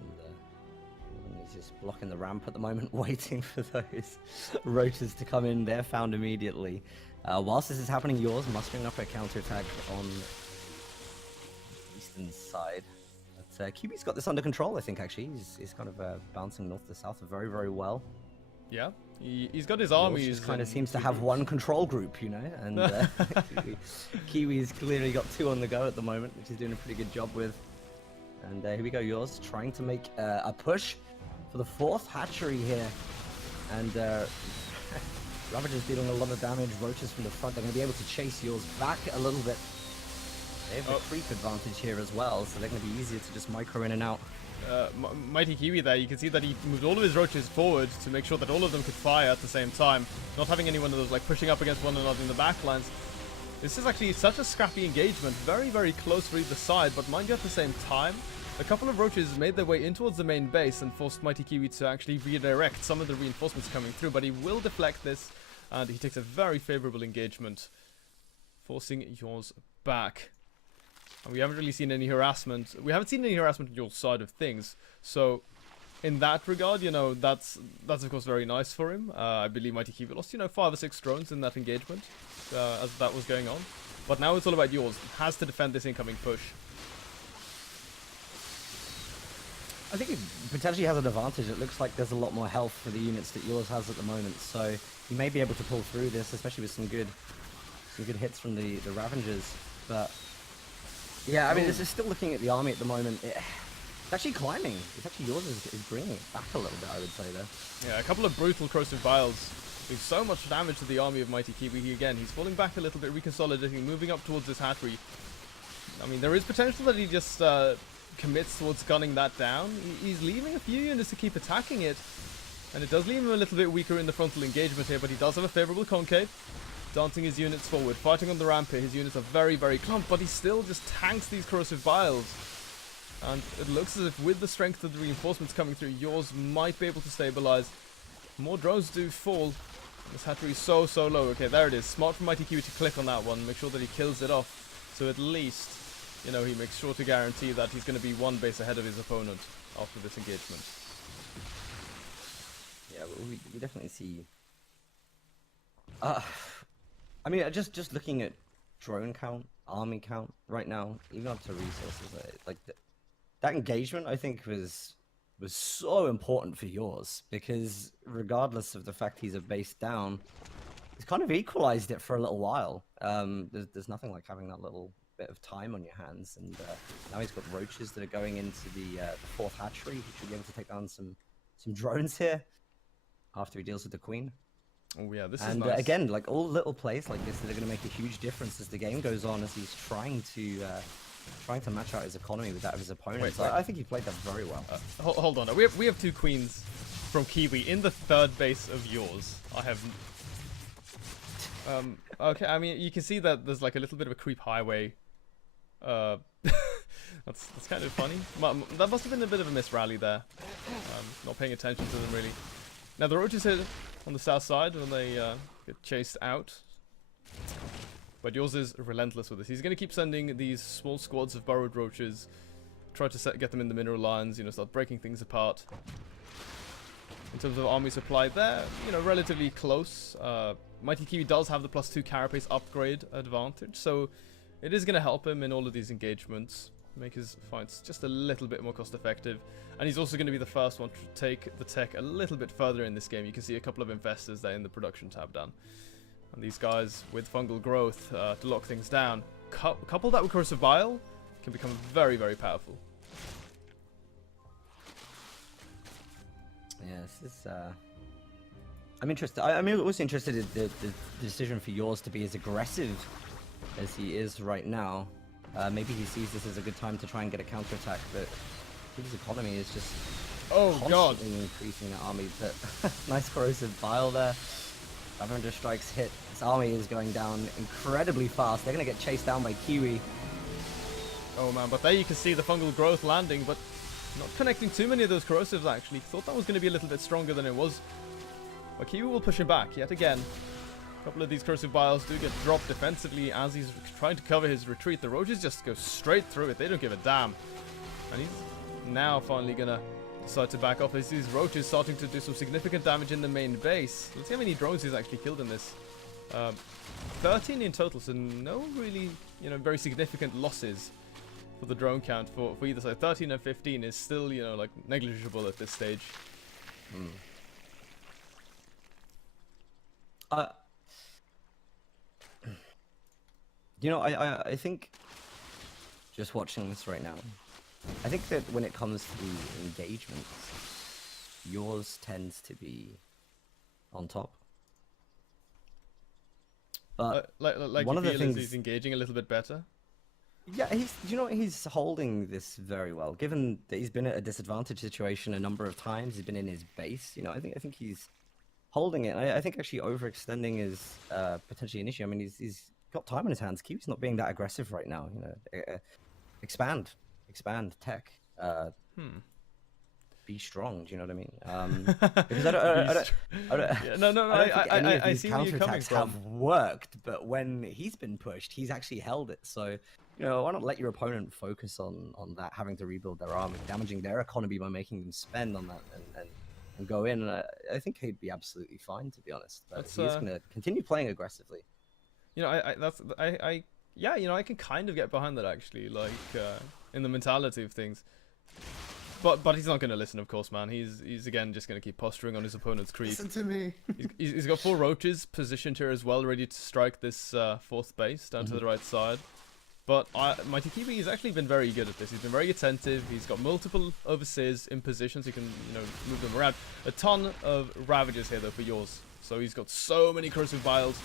And he's just blocking the ramp at the moment, waiting for those roaches to come in. They're found immediately. Whilst this is happening, yours mustering up a counterattack on inside. But Kiwi's got this under control, I think, actually. He's kind of bouncing north to south very, very well. Yeah, he's got his armies. Just kind of seems to have one control group, you know, and Kiwi's clearly got 2 on the go at the moment, which he's doing a pretty good job with. And here we go, yours trying to make a push for the 4th hatchery here, and Ravager's dealing a lot of damage. Roaches from the front, they're going to be able to chase yours back a little bit. They have the creep advantage here as well, so they're going to be easier to just micro in and out. Mighty Kiwi there, you can see that he moved all of his roaches forward to make sure that all of them could fire at the same time, not having any one of those like pushing up against one another in the backlines. This is actually such a scrappy engagement, very, very close for either side, but mind you, at the same time, a couple of roaches made their way in towards the main base and forced Mighty Kiwi to actually redirect some of the reinforcements coming through, but he will deflect this, and he takes a very favorable engagement, forcing yours back. And we haven't really seen any harassment. We haven't seen any harassment on your side of things. So, in that regard, you know, that's of course very nice for him. I believe Mighty Kiwi lost, you know, 5 or 6 drones in that engagement as that was going on. But now it's all about yours. He has to defend this incoming push. I think he potentially has an advantage. It looks like there's a lot more health for the units that yours has at the moment, so he may be able to pull through this, especially with some good hits from the Ravengers. But yeah, I mean, this is still looking at the army at the moment. It's actually climbing. It's actually yours is bringing it back a little bit, I would say, there. Yeah, a couple of brutal corrosive vials do so much damage to the army of Mighty Kiwi. Again, he's falling back a little bit, reconsolidating, moving up towards this hatchery. I mean, there is potential that he just commits towards gunning that down. He's leaving a few units to keep attacking it, and it does leave him a little bit weaker in the frontal engagement here, but he does have a favorable concave. Dancing his units forward, fighting on the ramp here. His units are very, very clumped, but he still just tanks these corrosive vials. And it looks as if with the strength of the reinforcements coming through, yours might be able to stabilize. More drones do fall. This hatchery is so, so low. Okay, there it is. Smart for Mighty Kiwi to click on that one, make sure that he kills it off. So at least, you know, he makes sure to guarantee that he's going to be 1 base ahead of his opponent after this engagement. Yeah, well, we definitely see... I mean, just looking at drone count, army count right now, even up to resources, like that engagement, I think was so important for yours, because regardless of the fact he's a base down, he's kind of equalized it for a little while. There's nothing like having that little bit of time on your hands, and now he's got roaches that are going into the 4th hatchery. He should be able to take down some drones here after he deals with the queen. Oh yeah, this is nice. And again, like all little plays like this that are going to make a huge difference as the game goes on, as he's trying to match out his economy with that of his opponent. Wait. I think he played that very well. Hold on, we have 2 queens from Kiwi in the 3rd base of yours. I have. Okay, I mean, you can see that there's like a little bit of a creep highway. That's kind of funny. That must have been a bit of a miss rally there. Not paying attention to them really. Now the roaches hit on the south side when they get chased out. But yours is relentless with this. He's going to keep sending these small squads of burrowed roaches, try to get them in the mineral lines, you know, start breaking things apart. In terms of army supply, they're, you know, relatively close. Mighty Kiwi does have the +2 carapace upgrade advantage, so it is going to help him in all of these engagements, make his fights just a little bit more cost effective. And he's also going to be the first one to take the tech a little bit further in this game. You can see a couple of investors there in the production tab down. And these guys with fungal growth to lock things down, couple that with corrosive bile, can become very, very powerful. Yeah, this is... I'm interested. I'm also interested in the decision for yours to be as aggressive as he is right now. Maybe he sees this as a good time to try and get a counterattack, but his economy is just constantly increasing the army. But nice corrosive bile there. 500 strikes hit. This army is going down incredibly fast. They're going to get chased down by Kiwi. Oh man, but there you can see the fungal growth landing, but not connecting too many of those corrosives actually. Thought that was going to be a little bit stronger than it was. But Kiwi will push him back yet again. A couple of these corrosive vials do get dropped defensively as he's trying to cover his retreat. The roaches just go straight through it. They don't give a damn. And he's now finally going to decide to back off as these roaches starting to do some significant damage in the main base. Let's see how many drones he's actually killed in this. 13 in total, so no really, you know, very significant losses for the drone count for either side. 13 and 15 is still, you know, like negligible at this stage. You know, I think just watching this right now, I think that when it comes to the engagements, yours tends to be on top. But Like one you of the feel things, is he's engaging a little bit better. yeah, you know, he's holding this very well. Given that he's been at a disadvantage situation a number of times, he's been in his base. You know, I think he's holding it. I think actually overextending is potentially an issue. I mean, he's got time on his hands. Keeps not being that aggressive right now. You know, expand tech. Be strong. Do you know what I mean? Because I don't Yeah, no, I don't think any of I these see where you're coming counterattacks from. have worked, but when he's been pushed, he's actually held it. So, you know, why not let your opponent focus on that, having to rebuild their army, damaging their economy by making them spend on that, and go in. And I think he'd be absolutely fine, to be honest. But That's, he's going to continue playing aggressively. You know, yeah, you know, I can kind of get behind that actually, like in the mentality of things. But he's not going to listen, of course, man. He's again just going to keep posturing on his opponent's creep. Listen to me. He's got 4 roaches positioned here as well, ready to strike this 4th base down to the right side. But Mighty Kiwi has actually been very good at this. He's been very attentive. He's got multiple overseers in position, so he can, you know, move them around. A ton of Ravagers here, though, for yours. So he's got so many Corrosive Vials.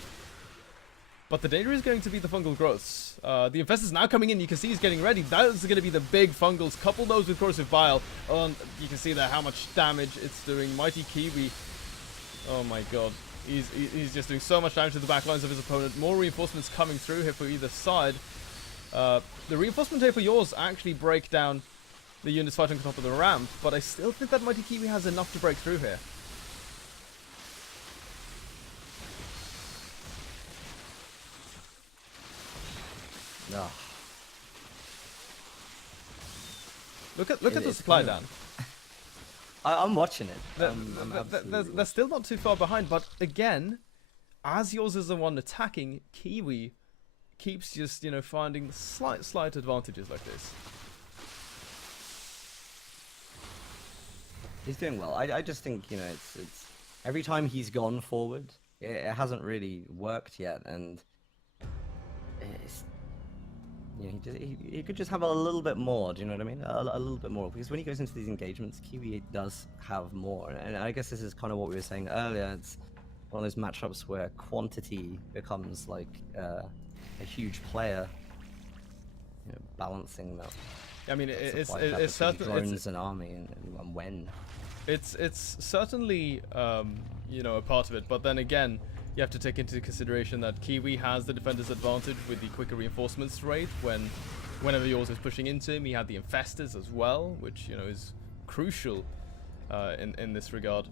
But the danger is going to be the fungal growths. The Infestor's now coming in. You can see he's getting ready. That is going to be the big fungals. Couple those with Corrosive Bile. You can see there how much damage it's doing. Mighty Kiwi. Oh my god. He's just doing so much damage to the back lines of his opponent. More reinforcements coming through here for either side. The reinforcement here for yours actually break down the units fighting on top of the ramp. But I still think that Mighty Kiwi has enough to break through here. No. Look at the supply down. I'm watching it. They're still not too far behind, but again, as yours is the one attacking, Kiwi keeps just, you know, finding slight advantages like this. He's doing well. I just think, you know, it's every time he's gone forward, it hasn't really worked yet, and it's, you know, he could just have a little bit more. Do you know what I mean? A little bit more, because when he goes into these engagements, Kiwi does have more, and I guess this is kind of what we were saying earlier. It's one of those matchups where quantity becomes like a huge player, you know, balancing that. I mean, it's certainly drones and army and when. It's certainly you know, a part of it, but then again, you have to take into consideration that Kiwi has the defender's advantage with the quicker reinforcements rate. Whenever yours is pushing into him, he had the infestors as well, which, you know, is crucial in this regard.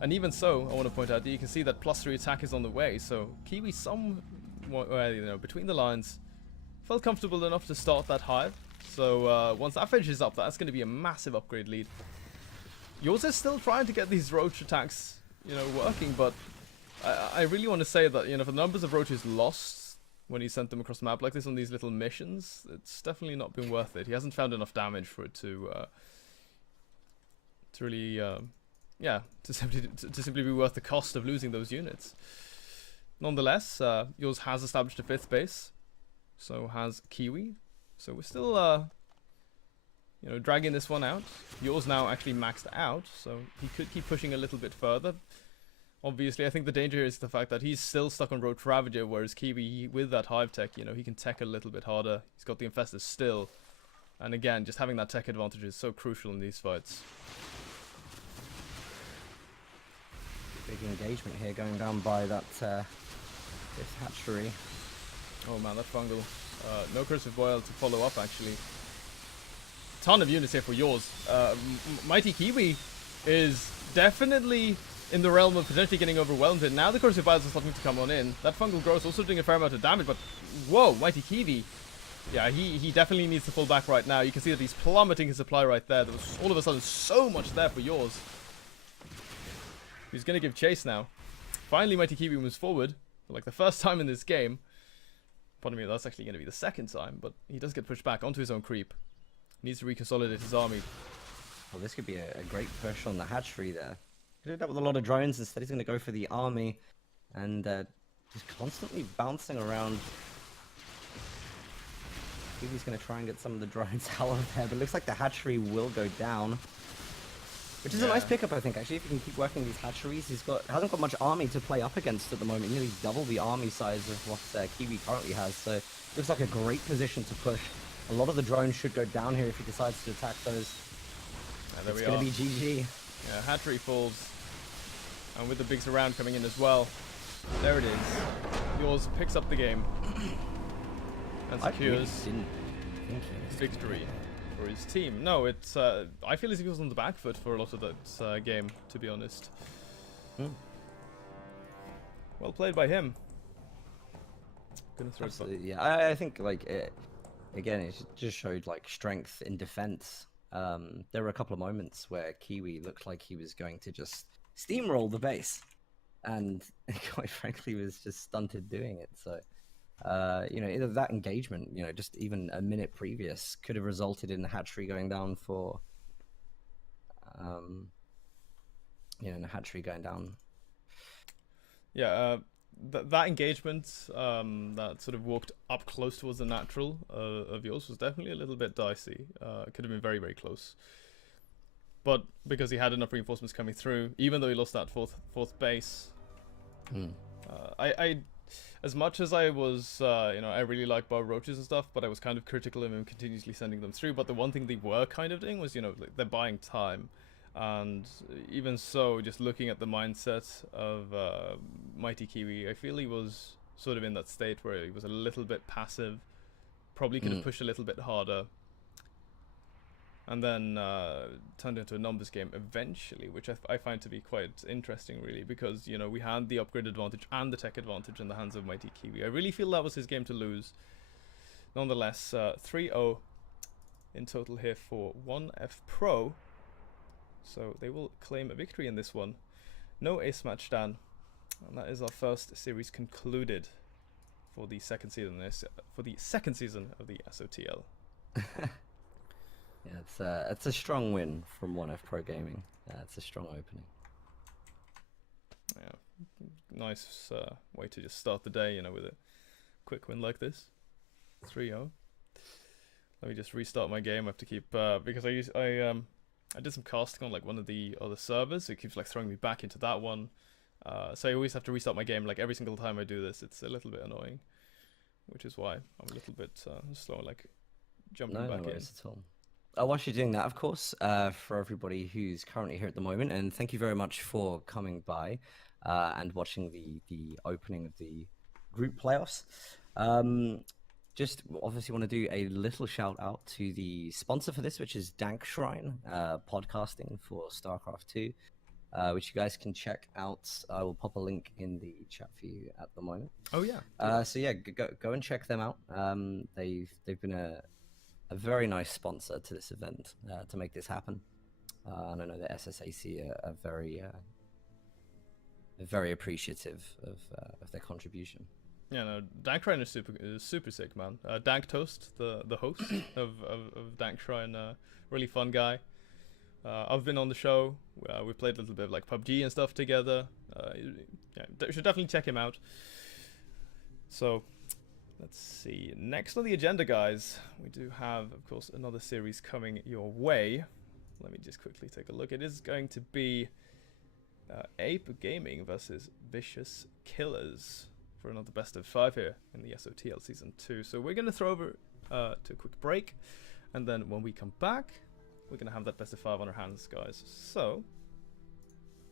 And even so, I want to point out that you can see that +3 attack is on the way. So Kiwi, you know, between the lines, felt comfortable enough to start that hive. So once that finishes up, that's going to be a massive upgrade lead. Yours is still trying to get these roach attacks, you know, working, but I really want to say that, you know, for the numbers of roaches lost when he sent them across the map like this on these little missions, it's definitely not been worth it. He hasn't found enough damage for it to really, yeah, to simply be worth the cost of losing those units. Nonetheless, yours has established a 5th base, so has Kiwi. So we're still, you know, dragging this one out. Yours now actually maxed out, so he could keep pushing a little bit further. Obviously, I think the danger is the fact that he's still stuck on Roach Ravager, whereas Kiwi, with that hive tech, you know, he can tech a little bit harder. He's got the Infestors still. And again, just having that tech advantage is so crucial in these fights. Big engagement here going down by that 5th hatchery. Oh man, that fungal. No Cursive Boil to follow up, actually. Ton of units here for yours. Mighty Kiwi is definitely in the realm of potentially getting overwhelmed. And now the Corrosive Vials are starting to come on in. That fungal growth also doing a fair amount of damage, but whoa, Mighty Kiwi. Yeah, he definitely needs to pull back right now. You can see that he's plummeting his supply right there. There was all of a sudden so much there for yours. He's going to give chase now. Finally, Mighty Kiwi moves forward for like the first time in this game. Pardon me, that's actually going to be the second time, but he does get pushed back onto his own creep. Needs to reconsolidate his army. Well, this could be a great push on the hatchery there. Could do that with a lot of drones. Instead, he's going to go for the army and just constantly bouncing around. Maybe he's going to try and get some of the drones out of there, but it looks like the hatchery will go down. Which is a nice pickup, I think, actually. If you can keep working these hatcheries, hasn't got much army to play up against at the moment. Nearly double the army size of what Kiwi currently has. So looks like a great position to push. A lot of the drones should go down here if he decides to attack those. There it's we going are. to be GG. Yeah, hatchery falls. And with the big surround coming in as well. There it is. Yours picks up the game. And secures victory for his team. No, it's I feel as if he was on the back foot for a lot of that game, to be honest. Well played by him. Gonna throw Absolutely, yeah. I think again, it just showed like strength in defense. There were a couple of moments where Kiwi looked like he was going to just steamroll the base, and quite frankly was just stunted doing it. So either that engagement, just even a minute previous, could have resulted in the hatchery going down for, and the hatchery going down. Yeah, that engagement, that sort of walked up close towards the natural of yours was definitely a little bit dicey. It could have been very, very close. But because he had enough reinforcements coming through, even though he lost that fourth base, I as much as I was, I really like Bar Roaches and stuff, but I was kind of critical of him continuously sending them through. But the one thing they were kind of doing was, like, they're buying time. And even so, just looking at the mindset of Mighty Kiwi, I feel he was sort of in that state where he was a little bit passive, probably could have pushed a little bit harder, and then turned into a numbers game eventually, which I find to be quite interesting, really, because, we had the upgrade advantage and the tech advantage in the hands of Mighty Kiwi. I really feel that was his game to lose. Nonetheless, 3-0 in total here for 1F Pro. So they will claim a victory in this one. No ace match, Dan. And that is our first series concluded for the second season of the SOTL. Yeah, it's a strong win from 1F Pro Gaming. It's a strong opening. Yeah, nice way to just start the day, with a quick win like this. 3-0. Let me just restart my game. I have to keep because I did some casting on like one of the other servers, so it keeps like throwing me back into that one. So I always have to restart my game like every single time I do this. It's a little bit annoying, which is why I'm a little bit slow, like jumping back in. At all. Whilst you're doing that, of course, for everybody who's currently here at the moment, and thank you very much for coming by and watching the opening of the group playoffs. Just obviously want to do a little shout out to the sponsor for this, which is Dank Shrine, podcasting for StarCraft 2, which you guys can check out. I will pop a link in the chat for you at the moment. Oh yeah. So yeah, go and check them out. They've been a very nice sponsor to this event to make this happen. And I know the SSAC are very appreciative of their contribution. Yeah, no, Dank Shrine is super sick, man. Dank Toast, the host of Dank Shrine, really fun guy. I've been on the show. We played a little bit of like PUBG and stuff together. You should definitely check him out. So, let's see. Next on the agenda, guys, we do have, of course, another series coming your way. Let me just quickly take a look. It is going to be Ape Gaming versus Vicious Killers for another best of 5 here in the SOTL Season 2. So we're going to throw over to a quick break, and then when we come back, we're going to have that best of 5 on our hands, guys. So